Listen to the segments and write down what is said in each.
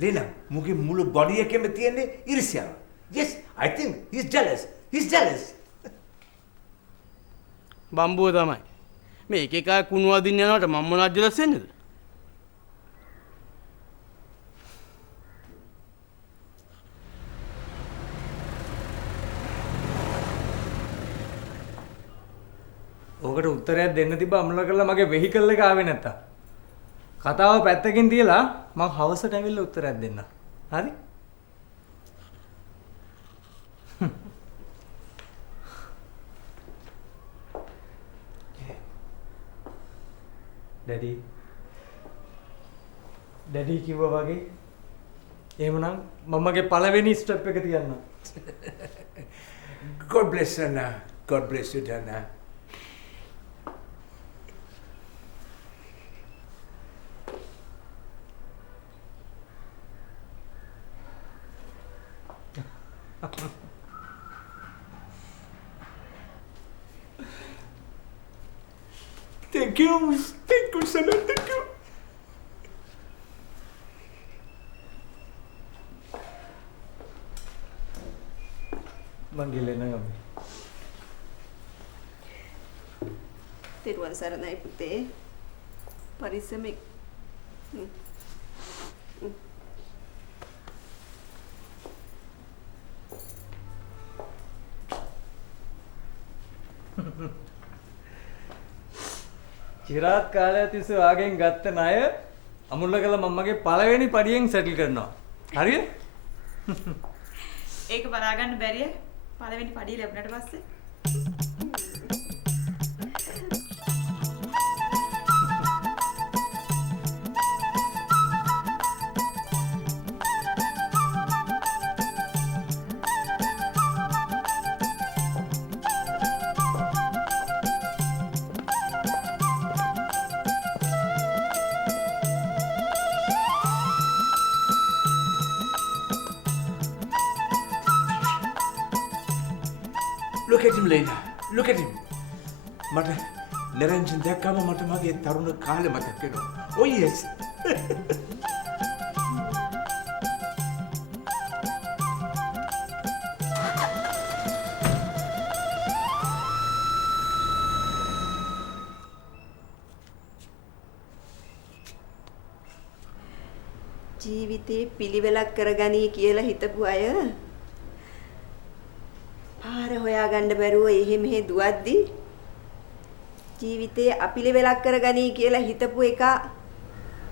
Lena, මුගේ මුළු body එකෙම තියෙන්නේ ඉරිසියාව. Yes, I think he's jealous. He's jealous. බම්බුව තමයි. මේ එක එකයි කුණු අදින්න යනකොට මම මොනවද ජෙලස් වෙන්නේද? ඕකට උත්තරයක් දෙන්න තිබ්බ අමල කරලා මගේ වෙහිකල් එක ආවේ නැත්තම්. කතාව පැත්තකින් තියලා මම හවසට ඇවිල්ලා උත්තරයක් දෙන්න. හරි? ඩැඩි කිව්වා වගේ එහෙමනම් මමගේ පළවෙනි ස්ටෙප් එක තියන්න. God bless you, Anna. God bless you, Dana. Thank you, Sana, thank you. මංගිලේ නගම. තෙරුවන් සරණයි පුතේ. පරිස්සමෙන්. චිරාත් කාලය තිස්සේ වාගෙන් ගත්ත ණය අමුල්ල කළා මම්මගේ පළවෙනි පඩියෙන් සෙටල් කරනවා. හරිද? ඒක බලා ගන්න බැරිය. පළවෙනි පඩිය ලැබුණට පස්සේ Look at him, Lena. Look at him. මට නිරංජන් දැක්කම මට මගේ තරුණ කාලේ මතක් වෙනවා. Oh yes. ජීවිතේ පිළිවෙලක් කරගනී කියලා හිතපු අය පාර හොයාගන්න බැරුව එහෙ මෙහෙ දුවද්දි ජීවිතේ අපිළිවෙලක් කරගනී කියලා හිතපු එක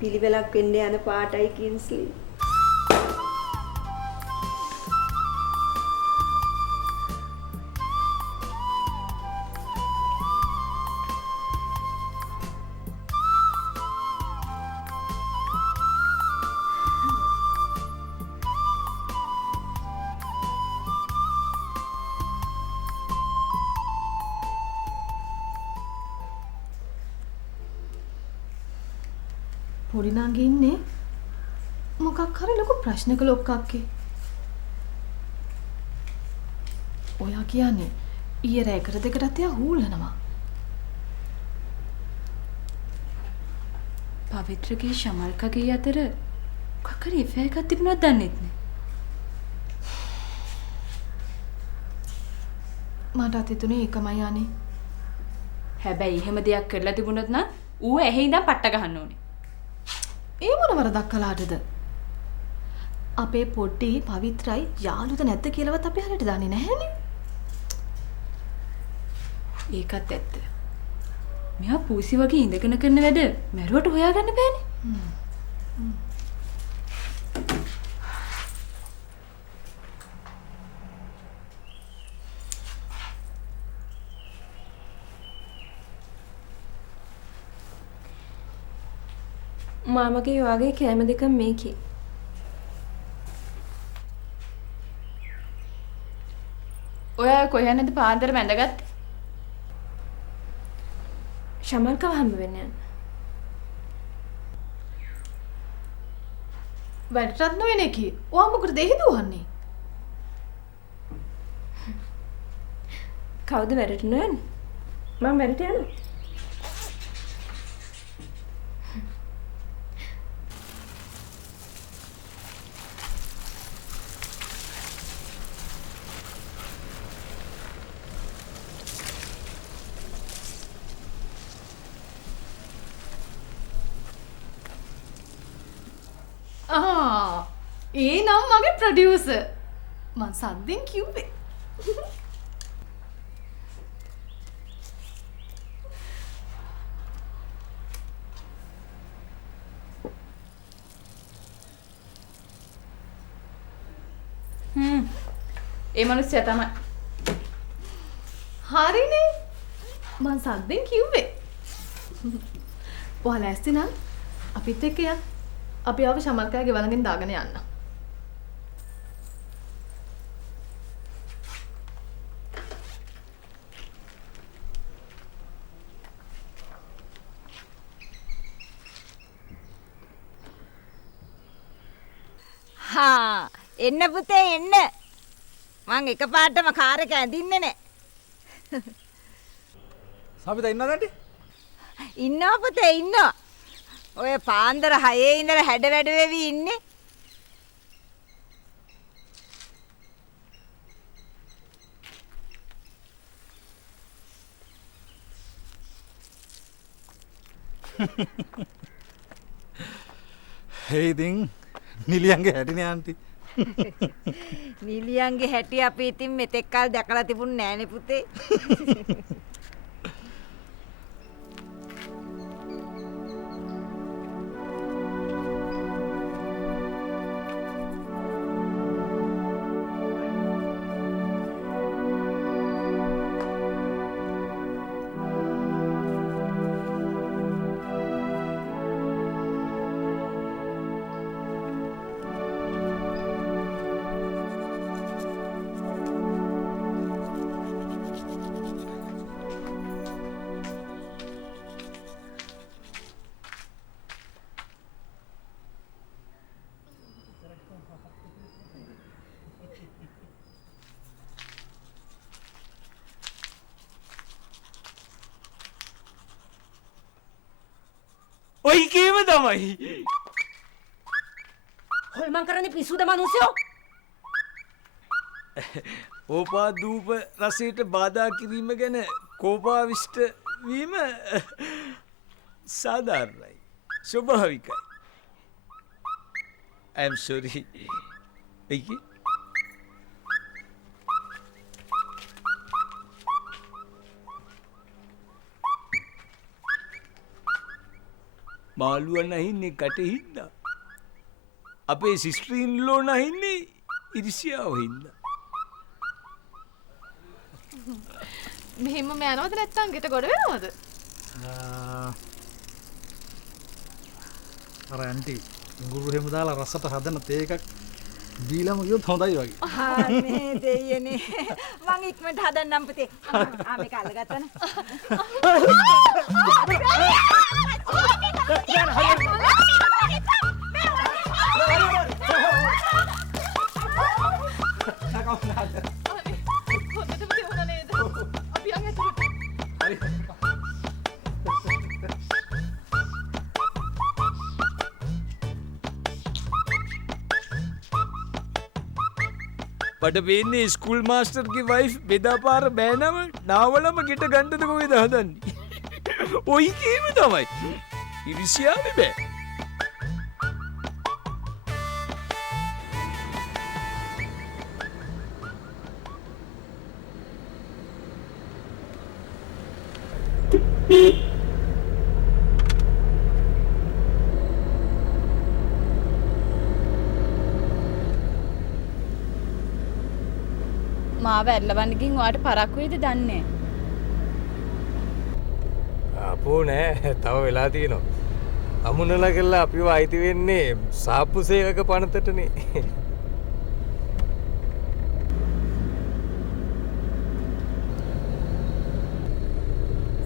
පිළිවෙලක් වෙන්න යන පාටයි කින්ස්ලි. පොඩි නංගි ඉන්නේ මොකක් හරි ලොකු ප්‍රශ්නක ලොක්කක්ගේ. ඔයා කියන්නේ ඊයේ රැකට දෙකටත් එයා හූලනවා. පවිත්‍රගේ ශමල්කගේ අතර මොකක් හරි එෆෙ එකක් තිබුණාද දන්නෙත් නෑ. මට හිතුනේ ඒකමයි අනේ. හැබැයි එහෙම දෙයක් කරලා තිබුණොත් නම් ඌ ඇහි ඉඳන් පට්ට ගහන්න ඕනේ. ඒ මොන වරදක් කළාටද? අපේ පොඩි පවිත්‍රයි යාළුද නැද්ද කියලාවත් අපි හරියට දන්නේ නැහැනේ. ඒකත් ඇත්ත. මෙයා පූසි වගේ ඉඳගෙන කරන වැඩ මරුවට හොයාගන්න බෑනේ. මාමගේ වාගේ කෑම දෙක මේකේ. ඔයා කොහෙන්ද පාන්දර මැදගත්තේ? ශමල්කව හම්බ වෙන්න යන්න. වැඩටත් නොයන එකේ. ඔයා මොකටද එහෙ දුවන්නේ? කවුද වැඩට නොයන්නේ? මම වැඩට යනවා. ඒ නම් මගේ ප්‍රොඩියුසර්. මං සද්දෙන් කිව්වේ. ඒ මිනිස්සයා තමයි. හරිනේ. මං සද්දෙන් කිව්වේ. ඔයාලා ඇස්ති නම් අපිත් එක්ක යන්න. අපි ආව ශමල්කාගේ වළඟෙන් දාගෙන යන්න. හා එන්න පුතේ එන්න. මං එකපාරටම කාර් එක ඇඳින්නේ නැහැ. සාපිතා ඉන්නවද ආන්ටි? ඉන්නවා පුතේ ඉන්නවා. ඔය පාන්දර 6 ඉඳලා හැඩ වැඩ වෙවි ඉන්නේ. ඒ ඉතින් නිලියන්ගේ හැටිනේ ආන්ටි. නිලියන්ගේ හැටි අපි ඉතින් මෙතෙක් කල් දැකලා තිබුණ නෑනේ පුතේ. ඔයි කේම තමයි. හොල්මන් කරන්නේ පිස්සුද මිනිස්සු? ඕපා දූප රසයට බාධා කිරීම ගැන කෝපාවිෂ්ට වීම සාධාරණයි. ස්වභාවිකයි. I'm sorry. එයි මාළුවා නැහින්නේ කටේ හින්දා. අපේ සිස්ටරින් ලෝ නැහින්නේ ඉරිසියාව හින්දා. මෙහෙම යනවද නැත්තම් ගෙට ගොඩ වෙනවද? අර ආන්ටි ගුරු හැම දාලා රසට හදන තේ එකක් දීලාම ගියොත් හොඳයි වගේ. අනේ දෙයියනේ. මං ඉක්මනට හදන්නම් පුතේ. මේක අල්ලගත්තන. බට පේන්නේ ස්කූල් මාස්ටර්ගේ වයිෆ් බෙදාපාර බෑනම නාවලම ගෙට ගණ්ඩද කොයිද හදන්නේ. ඔයි කීම තමයි. ඉරිසියාව බෑ. මාව ඇල්ලවන්න ගින් ඔයාට පරක්කු වේද දන්නේ අපෝ නෑ තව වෙලා තියෙනවා. අමුණලා කරලා අපිව අයිති වෙන්නේ සාප්පු සේවක පනතටනේ.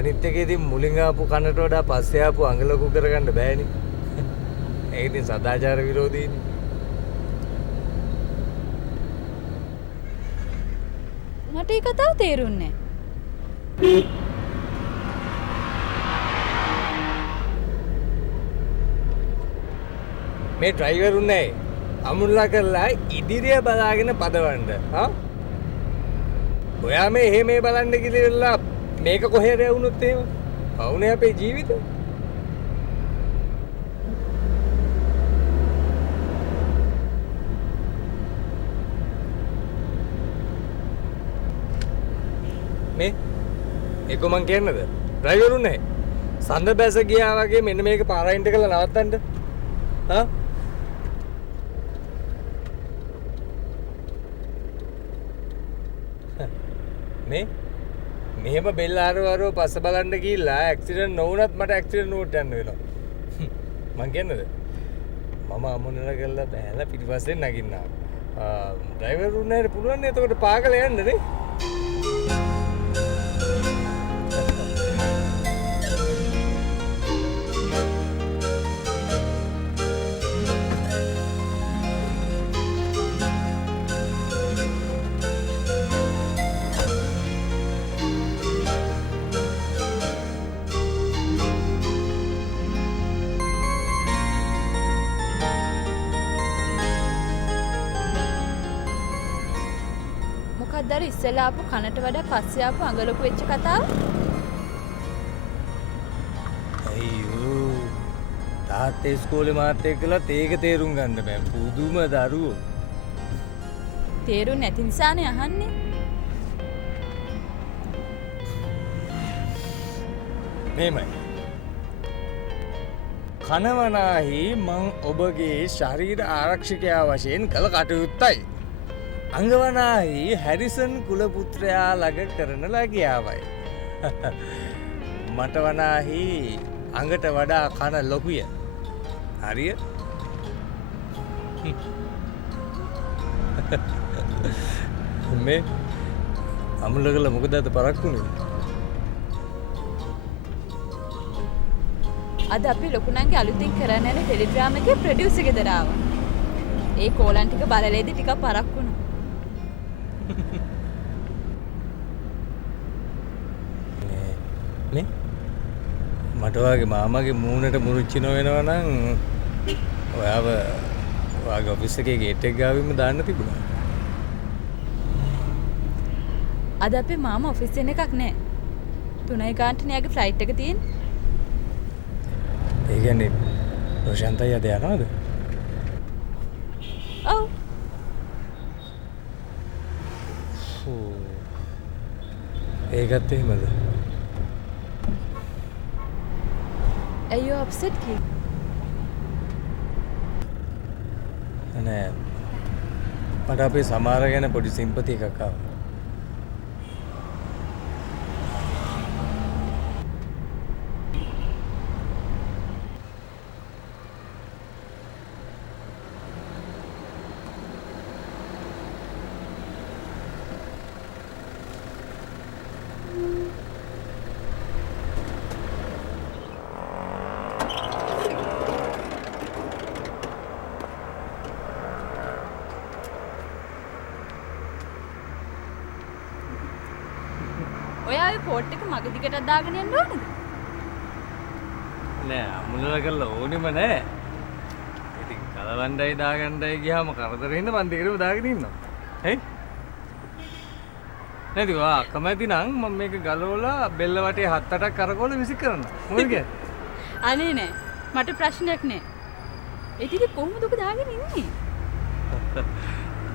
අනිත් එකේ ඉතින් මුලින් ආපු කනට වඩා පස්සේ ආපු අඟලකු කරගන්න බෑනේ. ඒක ඉතින් සදාචාර විරෝධීනේ. මට ඒ කතාව තේරුන්නේ මේ ඩ්‍රයිවර් උන්නේ අමුණලා කරලා ඉදිරිය බලාගෙන පදවන්න. ඔයා මේ එහෙම බලන්න ගිහලා මේක කොහෙද වුණොත් එහෙම පවුනේ අපේ ජීවිතේ. මේ ඒක මං කියන්නද ඩ්‍රයිවරුනේ සඳ බැස ගියා වගේ මෙන්න මේක පාරයින්ට කරලා නවත්තන්න හා මේ මෙහෙම බෙල් ආරවරව පස්ස බලන්න ගිහිල්ලා ඇක්සිඩන්ට් නොවුනත් මට ඇක්සිඩන්ට් නෝට් යන්න වෙනවා මං කියන්නද මම අමුණල කරලා බෑලා පිටිපස්සෙන් නගින්නවා ඩ්‍රයිවර් උන්නාට පුළුවන් නේ එතකොට පාගල යන්න නේ මොකක්ද අර ඉස්සෙල්ලා ආපු කනට වඩා පස්සේ ආපු අඟලපු වෙච්ච කතාව? අයියෝ තාත්තේ ඉස්කෝලේ මාත් එක්කලා ඒක තේරුම් ගන්න බෑ පුදුම දරුවෝ තේරුම් නැති නිසානේ අහන්නේ. මේමයි කනවනාහි මං ඔබගේ ශරීර ආරක්ෂකයා වශයෙන් කළ කටයුත්තයි අංගවනාහි හැරිසන් කුලපුත්‍රයා ළඟ කරන ලගියාවයි මට වනාහි අඟට වඩා කන ලොකුය හරිය මේ අමුල කළ මොකද අද පරක්කුණේ අද අපි ලොකුනන්ගේ අලුතින් කරන්න යන ටෙලිග්‍රෑම් එකේ ප්‍රොඩියුසර් ගෙදර ආවා. ඒ කෝලන් ටික බලලේදී ටිකක් පරක් වුණා. නේ මට වාගේ මාමගේ මූණට මුරුච්චි නොවෙනවා නම් ඔයාව වාගේ ඔෆිස් එකේ ගේට් එක ගාවින්ම දාන්න තිබුණා. අද අපේ මාමා ඔෆිස් එන එකක් නෑ. 3යි ගානට න්යාගේ ෆ්ලයිට් එක තියෙන්නේ. ඒ කියන්නේ රොෂන්තයි අද යනවද? ඔව්. ඒකත් එහෙමද? අයියෝ අප්සෙට් කි? නෑ. මට අපේ සමාර ගැන පොඩි සිම්පති එකක් ආවා. ඔයා ඒ පෝට් එක මගේ දිගට දාගෙන යන්න ඕනද? නෑ අමුලල කරලා ඕනෙම නෑ. ඉතින් කලවණ්ඩයි දාගන්නයි ගියාම කරදරින්ද මන් දිගටම දාගෙන ඉන්නවා. හේ? නැති වා කැමති නම් මම මේක ගලවලා බෙල්ල වටේ 7-8ක් කරකවල විසි කරන්න. මොකද කියන්නේ? අනේ නෑ. මට ප්‍රශ්නයක් නෑ. ඒ ටික කොහොමද ඔබ දාගෙන ඉන්නේ?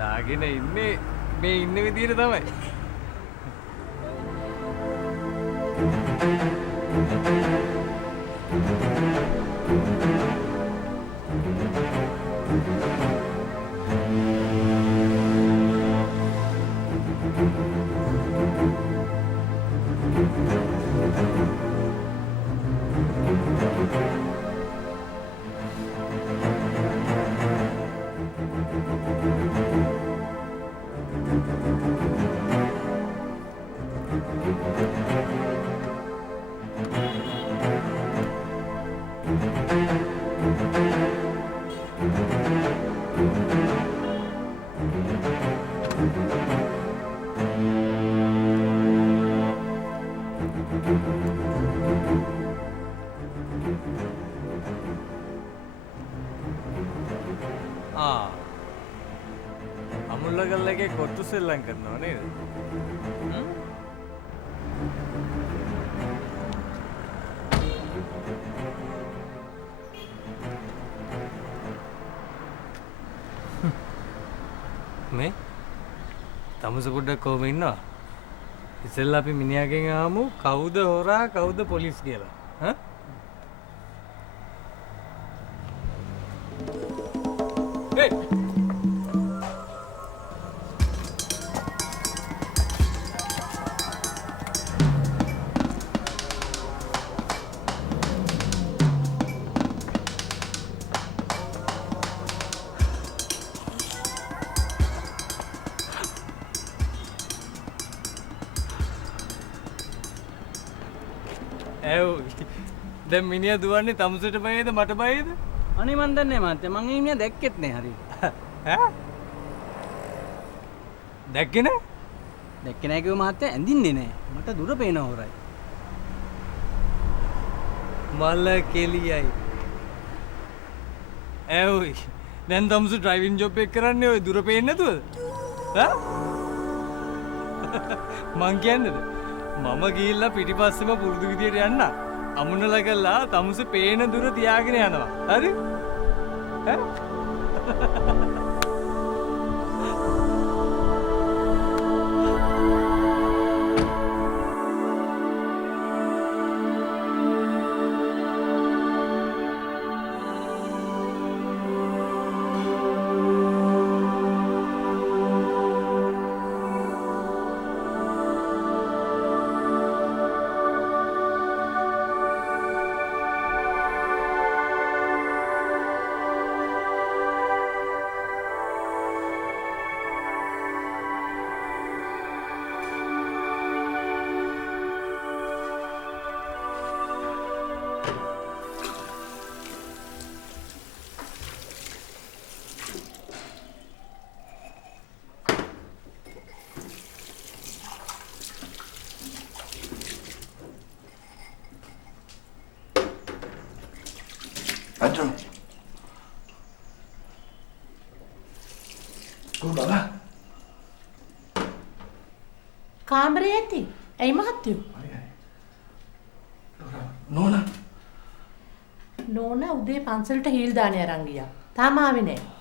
දාගෙන ඉන්නේ මේ ඉන්න විදියට තමයි. අමුල්ලගල්ල එකේ කොට්ටු සෙල්ලම් කරනවා නේද? මේ තමුස පොඩ්ඩක් කොහොම ඉන්නවා? ඉතින් අපි මිනිහාගෙන් ආමු කවුද හොරා කවුද පොලිස් කියලා. හා? Hey! දැන් මිනිහා දුවන්නේ තමුසෙට බයද මට බයද? අනේ මන් දන්නේ මාත්‍යා මං මේ මිනිහා දැක්කෙත් නෑ හරියට. ඈ? දැක්කේ නෑ? දැක්කේ නෑ කිව්ව මාත්‍යා ඇඳින්නේ නෑ. මට දුර පේනවා හොරයි. මල කෙලියයි. ඇව් දැන් තමුසෙ ඩ්‍රයිවිං ජොබ් එක කරන්නේ ඔය දුර පේන්නේ නැතුවද? ඈ? මං කියන්නේද? මම ගිහිල්ලා පිටිපස්සෙම පුරුදු විදියට යන්න. අමුණලා ගල්ලා තමුසෙ පේන දුර තියාගෙන යනවා. හරි? ඈ? Andrew. Go baba. කාමරේ ඇති. ඇයි මහත්තයෝ? නෝනා. නෝනා උදේ පන්සලට හීල් දාන්නේ අරන් ගියා. තාම ආවේ නැහැ.